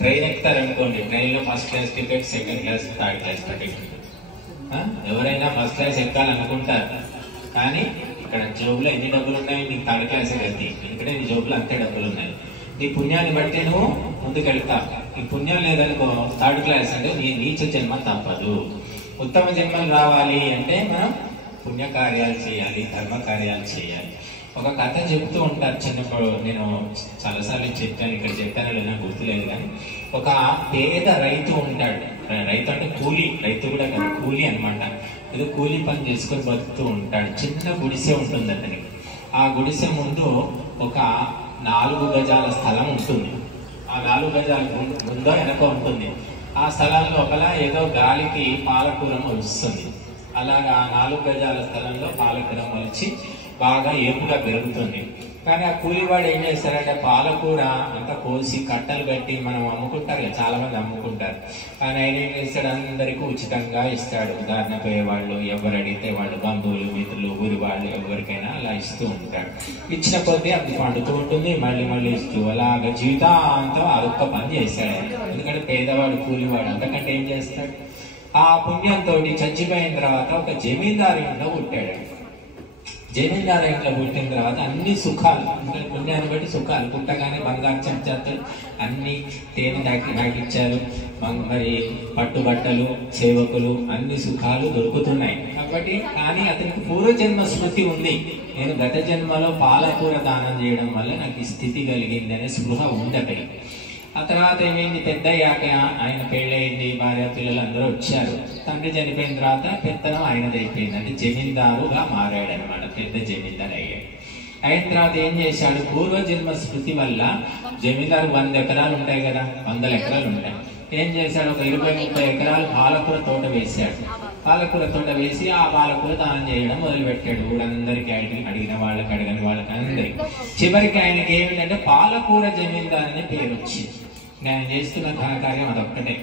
Train ఎక్కుతారనుకోండి, ట్రైన్లో first class ticket, second class, third class ticket. ఎవరైనా first class ఎక్కాలనుకుంటారు, కానీ ఇక్కడ జోబులో ఎన్ని డబ్బులు ఉన్నాయి, నీకు థర్డ్ క్లాస్ గతి. ఎందుకంటే నీ జోబులో అంతే డబ్బులు ఉన్నాయి. నీ పుణ్యాన్ని బట్టి నువ్వు ముందుకెళ్తావు. ఈ పుణ్యం లేదనుకో థర్డ్ క్లాస్ అంటే నీ నీచ జన్మ తప్పదు. ఉత్తమ జన్మలు రావాలి అంటే మనం పుణ్యకార్యాలు చేయాలి, ధర్మ కార్యాలు చేయాలి. ఒక కథ చెప్తూ ఉంటారు చిన్నప్పుడు, నేను చాలాసార్లు చెప్పాను, ఇక్కడ చెప్పాను లేదా గుర్తులేదు, కానీ ఒక పేద రైతు ఉంటాడు. రైతు అంటే కూలీ, రైతు కూడా కాదు, కూలీ అనమాట. ఏదో కూలీ పని చేసుకొని బతుకుతూ ఉంటాడు. చిన్న గుడిసె ఉంటుంది అతనికి. ఆ గుడిసె ముందు ఒక 4 గజాల స్థలం ఉంటుంది. ఆ 4 గజాల ముందో వెనక ఉంటుంది. ఆ స్థలంలో ఒకలా ఏదో గాలికి పాలకూర మొలుస్తుంది. అలాగా 4 గజాల స్థలంలో పాలకూర మొలిచి బాగా ఏపుగా పెరుగుతుంది. కానీ ఆ కూలివాడు ఏం చేస్తారంటే పాలకూర అంతా కోసి కట్టలు కట్టి మనం అమ్ముకుంటారు, చాలా మంది అమ్ముకుంటారు. కానీ ఆయన ఏం చేస్తాడు, అందరికీ ఉచితంగా ఇస్తాడు. ఉదాహరణ పోయేవాళ్ళు, ఎవరు అడిగితే వాళ్ళు, బంధువులు, మిత్రులు, ఊరి వాళ్ళు, ఎవరికైనా అలా ఇస్తూ ఉంటాడు. ఇచ్చిన కొద్దీ అది పండుతూ ఉంటుంది, మళ్ళీ మళ్ళీ ఇస్తూ అలాగా జీవితాంతం అదొక్క పని చేస్తాడు ఆయన. ఎందుకంటే పేదవాడు, కూలివాడు, అంతకంటే ఏం చేస్తాడు. ఆ పుణ్యంతో చచ్చిపోయిన తర్వాత ఒక జమీందారు ఇంట్లో పుట్టాడు. జమీందారు ఇంట్లో పుట్టిన తర్వాత అన్ని సుఖాలు, పుణ్యాన్ని బట్టి సుఖాలు. పుట్టగానే బంగారు చెంచాలు, అన్ని తేనె దాకిచ్చారు, మరి పట్టుబట్టలు, సేవకులు, అన్ని సుఖాలు దొరుకుతున్నాయి కాబట్టి. కానీ అతనికి పూర్వజన్మ స్మృతి ఉంది. నేను గత జన్మలో పాలకూర దానం చేయడం వల్ల నాకు ఈ స్థితి కలిగింది అనే స్పృహ ఉంది అతనికి. ఆ తర్వాత ఏమైంది, పెద్ద అయ్యాక ఆయన పెళ్ళయింది, భార్య పిల్లలు అందరూ వచ్చారు. తండ్రి చనిపోయిన తర్వాత పెత్తనం ఆయనది అయిపోయింది. అంటే జమీందారుగా మారాడు అనమాట, పెద్ద జమీందారు అయ్యాడు. అయిన తర్వాత ఏం చేశాడు, పూర్వజన్మ స్మృతి వల్ల జమీందారు 100 ఎకరాలు ఉంటాయి కదా, 100 ఎకరాలు ఉంటాయి. ఏం చేశాడు, ఒక 20-30 ఎకరాలు పాలకూర తోట వేశాడు. పాలకూర తోట వేసి ఆ పాలకూర దానం చేయడం మొదలు పెట్టాడు. ఊరందరికీ, అడిగిన వాళ్ళకి, అడగని వాళ్ళకి, అందరికి. చివరికి ఆయనకి ఏమిటంటే పాలకూర జమీందారు అనే పేరు వచ్చింది. నేను చేస్తున్న ఘనకార్యం అదొక్కటే.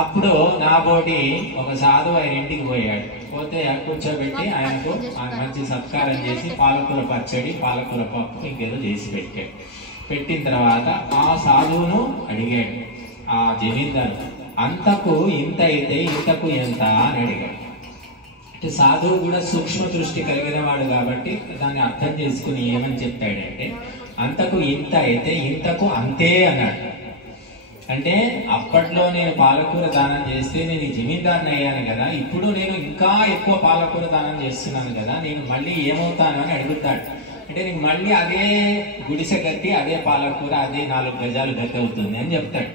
అప్పుడు నా బోటి ఒక సాధువు ఆయన ఇంటికి పోయాడు. పోతే కూర్చోబెట్టి ఆయనకు మంచి సత్కారం చేసి పాలకూర పచ్చడి, పాలకూర పప్పు ఇంకేదో చేసి పెట్టాడు. పెట్టిన తర్వాత ఆ సాధువును అడిగాడు ఆ జమీందారు, అంతకు ఇంత అయితే ఇంతకు ఎంత అని అడిగాడు. అంటే సాధువు కూడా సూక్ష్మ దృష్టి కలిగిన వాడు కాబట్టి దాన్ని అర్థం చేసుకుని ఏమని చెప్పాడంటే, అంతకు ఇంత అయితే ఇంతకు అంతే అన్నాడు. అంటే అప్పట్లో నేను పాలకూర దానం చేస్తే నేను జమీందారుని అయ్యాను కదా, ఇప్పుడు నేను ఇంకా ఎక్కువ పాలకూర దానం చేస్తున్నాను కదా, నేను మళ్ళీ ఏమవుతాను అని అడుగుతాడు. అంటే నీకు మళ్ళీ అదే గుడిసె గట్టి, అదే పాలకూర, అదే 4 గజాలు గట్టి అవుతుంది అని చెప్తాడు.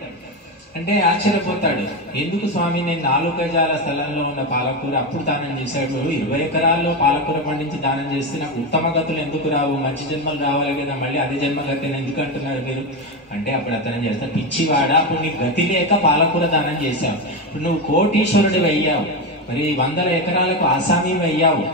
అంటే ఆశ్చర్యపోతాడు, ఎందుకు స్వామి నేను 4 గజాల స్థలంలో ఉన్న పాలకూర అప్పుడు దానం చేశాడు, 20 ఎకరాల్లో పాలకూర పండించి దానం చేస్తే నాకు ఉత్తమ గతులు ఎందుకు రావు, మంచి జన్మలు రావాలి కదా, మళ్ళీ అదే జన్మగతిని ఎందుకు అంటున్నారు మీరు అంటే, అప్పుడు అతను చేస్తా, పిచ్చివాడా, అప్పుడు నీకు గతి లేక పాలకూర దానం చేశావు. ఇప్పుడు నువ్వు కోటీశ్వరుడు అయ్యావు, మరి 100 ఎకరాలకు ఆసామీ అయ్యావు,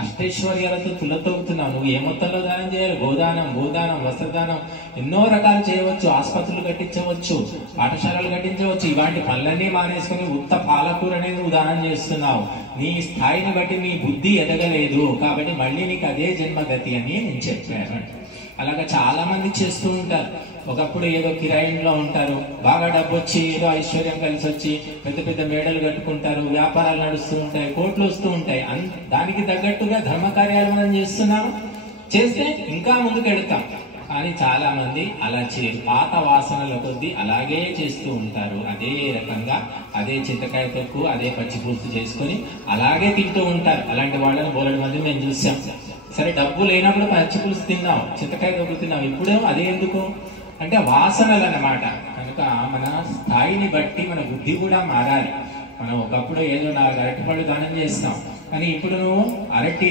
అష్టైశ్వర్యాలతో తులతొక్కుతున్నావు. నువ్వు ఏ మొత్తంలో దానం చేయాలి, గోదానం, భూదానం, వస్త్రదానం, ఎన్నో రకాలు చేయవచ్చు. ఆసుపత్రులు కట్టించవచ్చు, పాఠశాలలు కట్టించవచ్చు. ఇలాంటి పనులన్నీ మానేసుకుని ఉత్త పాలకూరనే నువ్వు దానం చేస్తున్నావు. నీ స్థాయిని బట్టి నీ బుద్ధి ఎదగలేదు కాబట్టి మళ్ళీ నీకు అదే జన్మగతి అని నేను చెప్పాను. అలాగా చాలా మంది చేస్తూ ఉంటారు. ఒకప్పుడు ఏదో కిరాయిలో ఉంటారు, బాగా డబ్బు వచ్చి ఏదో ఐశ్వర్యం కలిసి వచ్చి పెద్ద పెద్ద మేడలు కట్టుకుంటారు, వ్యాపారాలు నడుస్తూ ఉంటాయి, కోట్లు వస్తూ ఉంటాయి. దానికి తగ్గట్టుగా ధర్మ కార్యాలు మనం చేస్తున్నాము, చేస్తే ఇంకా ముందుకు వెళతాం. కానీ చాలా మంది అలా పాత వాసనల కొద్దీ అలాగే చేస్తూ ఉంటారు. అదే రకంగా అదే చింతకాయ తొక్కు, అదే పచ్చిపులుసు చేసుకొని అలాగే తింటూ ఉంటారు. అలాంటి వాళ్ళని బోలెడు మంది మేము చూసాం. సరే, డబ్బు లేనప్పుడు పచ్చిపులుసు తిన్నాం, చింతకాయ తొక్కు తిన్నాం, ఇప్పుడు అదే ఎందుకు అంటే వాసనలు అన్నమాట. కనుక మన స్థాయిని బట్టి మన బుద్ధి కూడా మారాలి. మనం ఒకప్పుడు ఏదో 4 అరటి పళ్ళు దానం చేస్తాం, కానీ ఇప్పుడు నువ్వు అరటి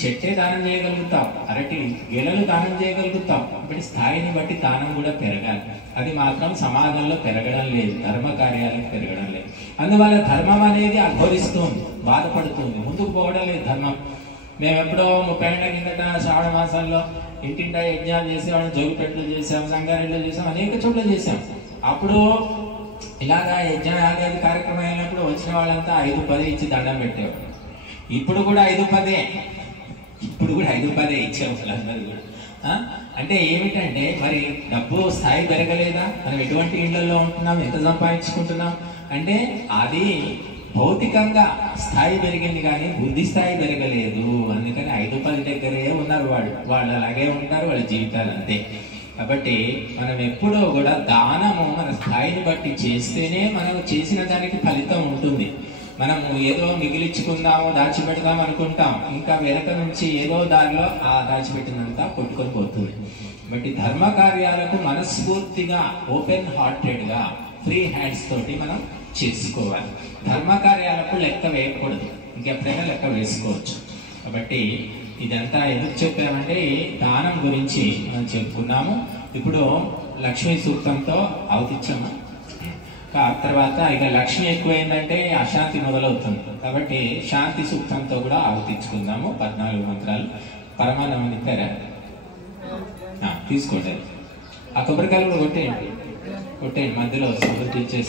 చెట్టే దానం చేయగలుగుతావు, అరటి గెలలు దానం చేయగలుగుతావు. ఇప్పుడు స్థాయిని బట్టి దానం కూడా పెరగాలి. అది మాత్రం సమాజంలో పెరగడం లేదు, ధర్మ కార్యాలకు పెరగడం లేదు. అందువల్ల ధర్మం అనేది అఘోరిస్తుంది, బాధపడుతుంది, ముందుకు పోవడం లేదు ధర్మం. మేము ఎప్పుడో 30 ఏళ్ల కిందట శ్రావణ మాసంలో ఇంటింటా యజ్ఞాలు చేసేవాళ్ళని, జోగిపెట్లు చేసాం, సంగారెడ్డిలో చేసాం, అనేక చోట్ల చేసాం. అప్పుడు ఇలాగా యజ్ఞాలు కార్యక్రమం అయినప్పుడు వచ్చిన వాళ్ళంతా 5-10 ఇచ్చి దండం పెట్టేవాళ్ళు. ఇప్పుడు కూడా 5-10 ఇచ్చే వాళ్ళందరూ కూడా. అంటే ఏమిటంటే మరి డబ్బు స్థాయి పెరగలేదా? మనం ఎటువంటి ఇళ్లలో ఉంటున్నాం, ఎంత సంపాదించుకుంటున్నాం అంటే అది భౌతికంగా స్థాయి పెరిగింది కానీ బుద్ధి స్థాయి పెరగలేదు. అందుకని 5-10 దగ్గరే ఉన్నారు వాళ్ళు అలాగే ఉంటారు, వాళ్ళ జీవితాలు అంతే. కాబట్టి మనం ఎప్పుడూ కూడా దానము మన స్థాయిని బట్టి చేస్తేనే మనం చేసిన దానికి ఫలితం ఉంటుంది. మనము ఏదో మిగిలించుకుందాము, దాచిపెడదాం అనుకుంటాం, ఇంకా వెనక నుంచి ఏదో దారిలో ఆ దాచిపెట్టినంతా కొట్టుకొని పోతుంది. బట్టి ధర్మ కార్యాలకు మనస్ఫూర్తిగా ఓపెన్ హార్టెడ్ గా ఫ్రీ హ్యాండ్స్ తోటి మనం చేసుకోవాలి. ధర్మ కార్యాలకు లెక్క వేయకూడదు, ఇంకెప్పుడైనా లెక్క వేసుకోవచ్చు. కాబట్టి ఇదంతా ఎందుకు చెప్పామంటే దానం గురించి మనం చెప్పుకున్నాము. ఇప్పుడు లక్ష్మీ సూక్తంతో అవతిచ్చాము. తర్వాత ఇక లక్ష్మి ఎక్కువైందంటే అశాంతి మొదలవుతుంది. కాబట్టి శాంతి సూక్తంతో కూడా ఆవతించుకుందాము. 14 మంత్రాలు. పరమాన్నం ఇస్తారా? తీసుకోండి. ఆ కొబ్బరికాయలు కూడా కొట్టేయండి, మధ్యలో సమృద్ధి చేసి